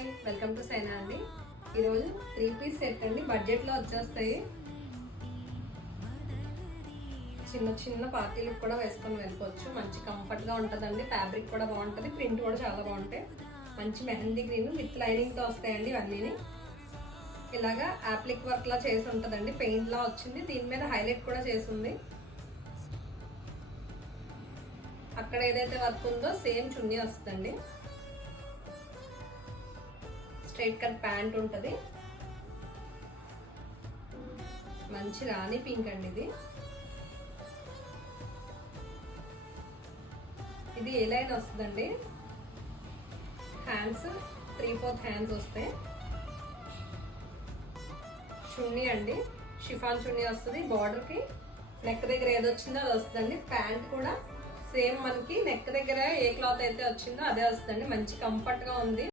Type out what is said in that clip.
Hi, welcome to Saina అండి. ఈరోజు 3 piece set అండి, బడ్జెట్లో వచ్చేస్తాయి. చిన్న చిన్న పార్టీలకు కూడా వేసుకొని వెళ్ళిపోవచ్చు. మంచి కంఫర్ట్గా ఉంటుందండి. ఫ్యాబ్రిక్ కూడా బాగుంటుంది, ప్రింట్ కూడా చాలా బాగుంటాయి. మంచి మెహందీ గ్రీన్ విత్ లైనింగ్తో వస్తాయండి. ఇవన్నీ ఇలాగా యాప్లిక్ వర్క్లా చేసి ఉంటుందండి. పెయింట్లా వచ్చింది, దీని మీద హైలైట్ కూడా చేసి ఉంది. అక్కడ ఏదైతే వర్క్ ఉందో సేమ్ చున్నీ వస్తుందండి. స్ట్రైట్ కట్ ప్యాంట్ ఉంటుంది. మంచి రాణి పింక్ అండి ఇది ఏ లైన్ వస్తుందండి. హ్యాండ్స్ 3/4 హ్యాండ్స్ వస్తాయి. చున్నీ అండి షిఫాన్ చున్నీ వస్తుంది. బార్డర్కి నెక్ దగ్గర ఏది వచ్చిందో అది వస్తుందండి. ప్యాంట్ కూడా సేమ్ మనకి నెక్ దగ్గర ఏ క్లాత్ అయితే వచ్చిందో అదే వస్తుందండి. మంచి కంఫర్ట్గా ఉంది.